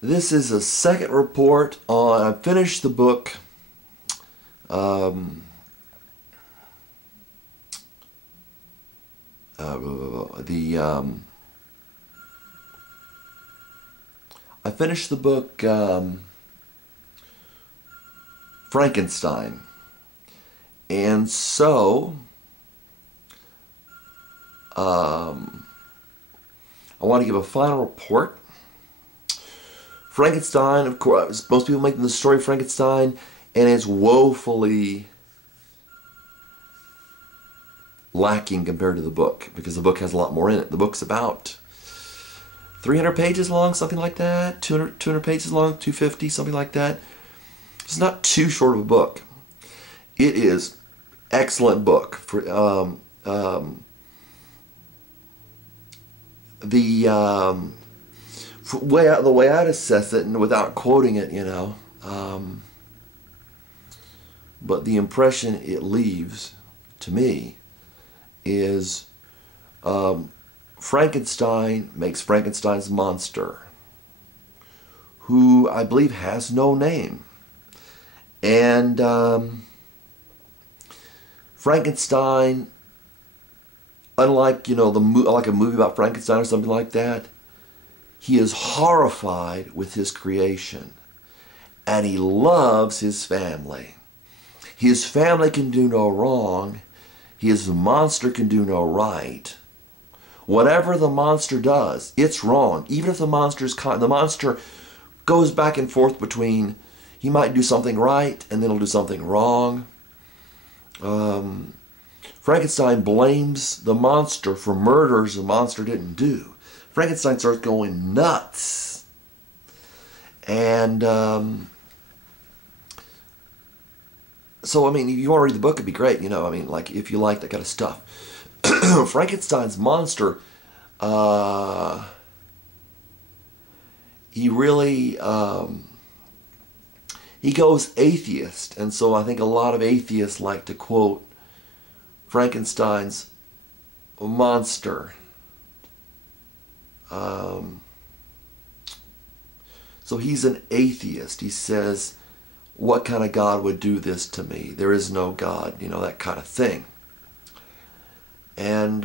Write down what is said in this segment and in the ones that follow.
This is a second report on, I finished the book, um, the, I finished the book, Frankenstein. And so, I want to give a final report. Frankenstein, of course, most people making the story of Frankenstein, and it's woefully lacking compared to the book, because the book has a lot more in it. The book's about 300 pages long, something like that, 200 pages long, 250, something like that. It's not too short of a book. It is excellent book. For the way I'd assess it, and without quoting it, but the impression it leaves to me is Frankenstein makes Frankenstein's monster, who I believe has no name. And Frankenstein, unlike, like a movie about Frankenstein or something like that, he is horrified with his creation. And he loves his family. His family can do no wrong. His monster can do no right. Whatever the monster does, it's wrong. Even if the monster goes back and forth between, he might do something right and then he'll do something wrong. Frankenstein blames the monster for murders the monster didn't do. Frankenstein starts going nuts. And so, I mean, if you want to read the book, it'd be great, like, if you like that kind of stuff. Frankenstein's monster, he really, he goes atheist. And so I think a lot of atheists like to quote Frankenstein's monster. So he's an atheist. He says, what kind of God would do this to me? There is no God, that kind of thing. And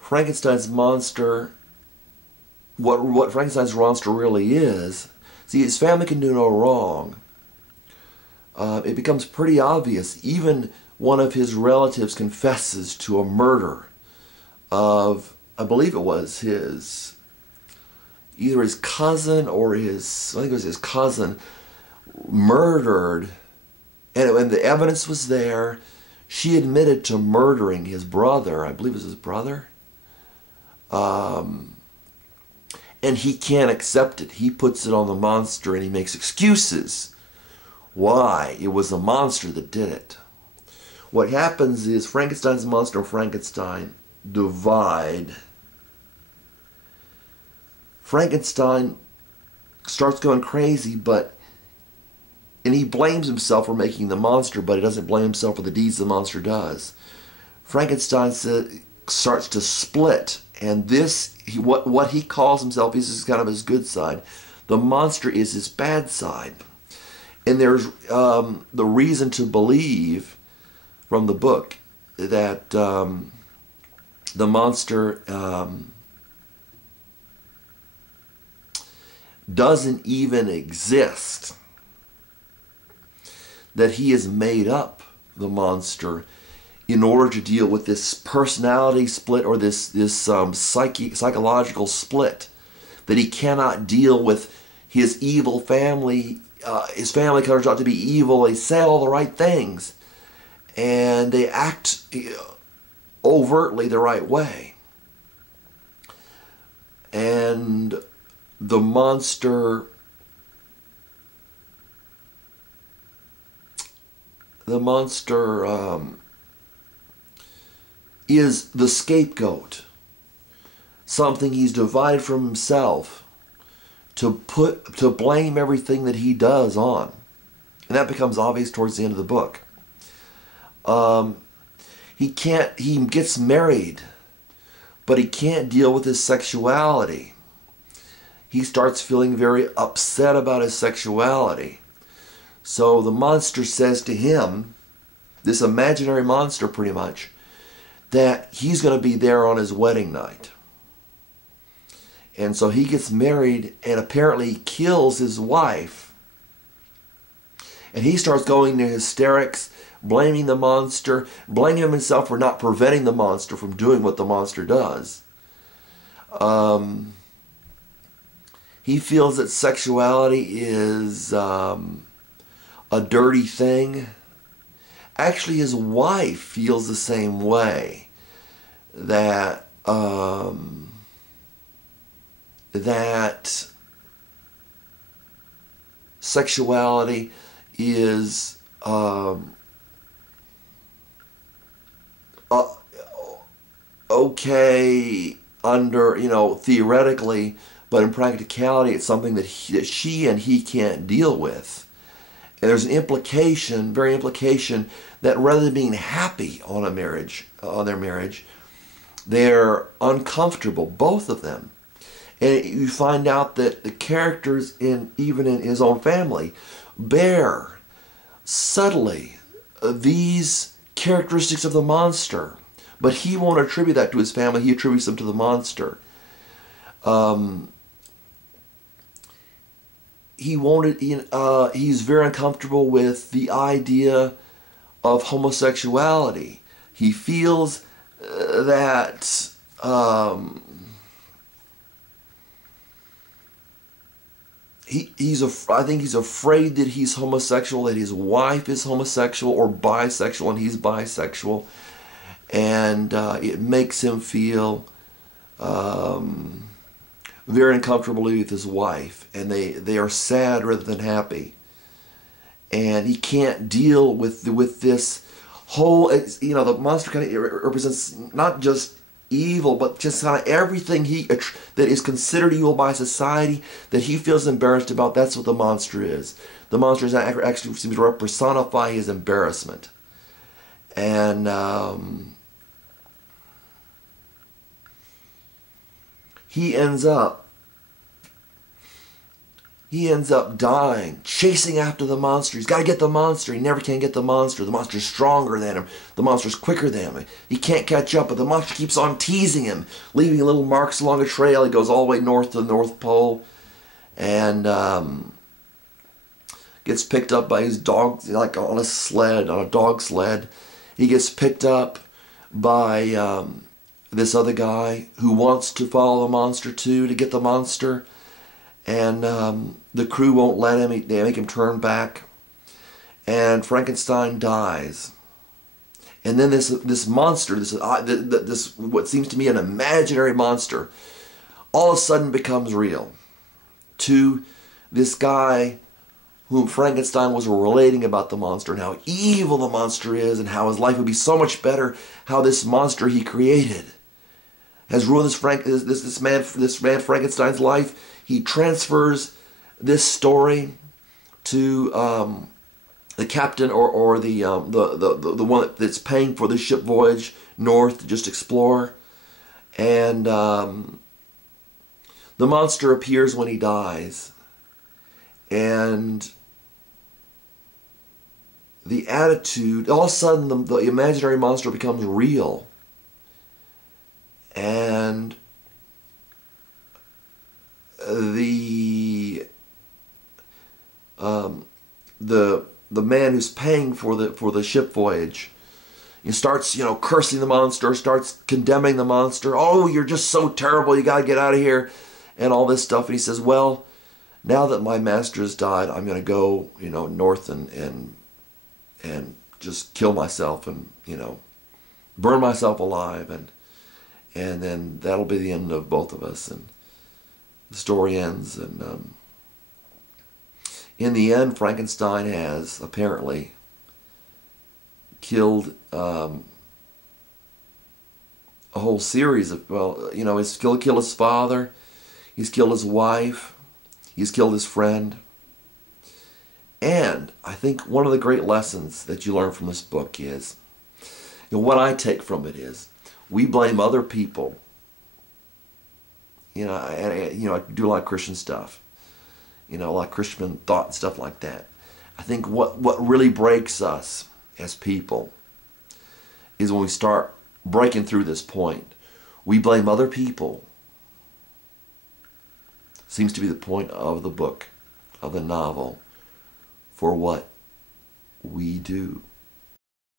Frankenstein's monster, what Frankenstein's monster really is, see, his family can do no wrong. It becomes pretty obvious. Even one of his relatives confesses to a murder of, I believe it was either his cousin or I think it was his cousin, murdered. And when the evidence was there, she admitted to murdering his brother. I believe it was his brother. And he can't accept it. He puts it on the monster and he makes excuses why it was the monster that did it. What happens is Frankenstein's monster and Frankenstein divide. Frankenstein starts going crazy, and he blames himself for making the monster, but he doesn't blame himself for the deeds the monster does. Frankenstein starts to split, and what he calls himself is kind of his good side. The monster is his bad side. And there's the reason to believe from the book that the monster doesn't even exist. That he has made up the monster in order to deal with this personality split, or this psychological split, that he cannot deal with his evil family. His family turns out to be evil. They say all the right things, and they act overtly the right way. And the monster is the scapegoat, something he's divided from himself to blame everything that he does on. And that becomes obvious towards the end of the book. he gets married, but he can't deal with his sexuality. He starts feeling very upset about his sexuality. So the monster says to him, this imaginary monster pretty much, that he's going to be there on his wedding night. And so he gets married and apparently kills his wife. And he starts going into hysterics, blaming the monster, blaming himself for not preventing the monster from doing what the monster does. He feels that sexuality is a dirty thing. Actually, his wife feels the same way. That that sexuality is okay under, theoretically, but in practicality, it's something that she and he can't deal with. And there's an implication, very implication, that rather than being happy on their marriage, they're uncomfortable, both of them. And you find out that the characters even in his own family bear subtly these characteristics of the monster. But he won't attribute that to his family, he attributes them to the monster. He's very uncomfortable with the idea of homosexuality. He feels that I think he's afraid that he's homosexual, that his wife is homosexual or bisexual, and he's bisexual, and it makes him feel very uncomfortable with his wife, and they are sad rather than happy, and he can't deal with this whole. The monster kind of represents not just evil, but just kind of everything that is considered evil by society that he feels embarrassed about. That's what the monster is. The monster is actually seems to personify his embarrassment, and he ends up dying, chasing after the monster. He's got to get the monster. He never can get the monster. The monster's stronger than him. The monster's quicker than him. He can't catch up, but the monster keeps on teasing him, leaving little marks along a trail. He goes all the way north to the North Pole, and gets picked up by his dog, like on a dog sled. He gets picked up by this other guy who wants to follow the monster too, to get the monster. And the crew won't let him. They make him turn back. And Frankenstein dies. And then this monster, this what seems to me an imaginary monster, all of a sudden becomes real to this guy whom Frankenstein was relating about the monster and how evil the monster is and how his life would be so much better, how this monster he created has ruined this man Frankenstein's life. He transfers this story to the captain or the one that's paying for the ship voyage north to just explore, and the monster appears when he dies, and the attitude, all of a sudden the imaginary monster becomes real, and the man who's paying for the ship voyage, he starts cursing the monster, starts condemning the monster. Oh, you're just so terrible, you gotta get out of here, and all this stuff. And he says, well, now that my master has died, I'm gonna go north and just kill myself and burn myself alive, and then that'll be the end of both of us. And the story ends, and in the end, Frankenstein has apparently killed a whole series of, he's killed his father, he's killed his wife, he's killed his friend. And I think one of the great lessons that you learn from this book is what I take from it is we blame other people. I do a lot of Christian stuff. A lot of Christian thought and stuff like that. I think what really breaks us as people is when we start breaking through this point. We blame other people. Seems to be the point of the book, of the novel, for what we do.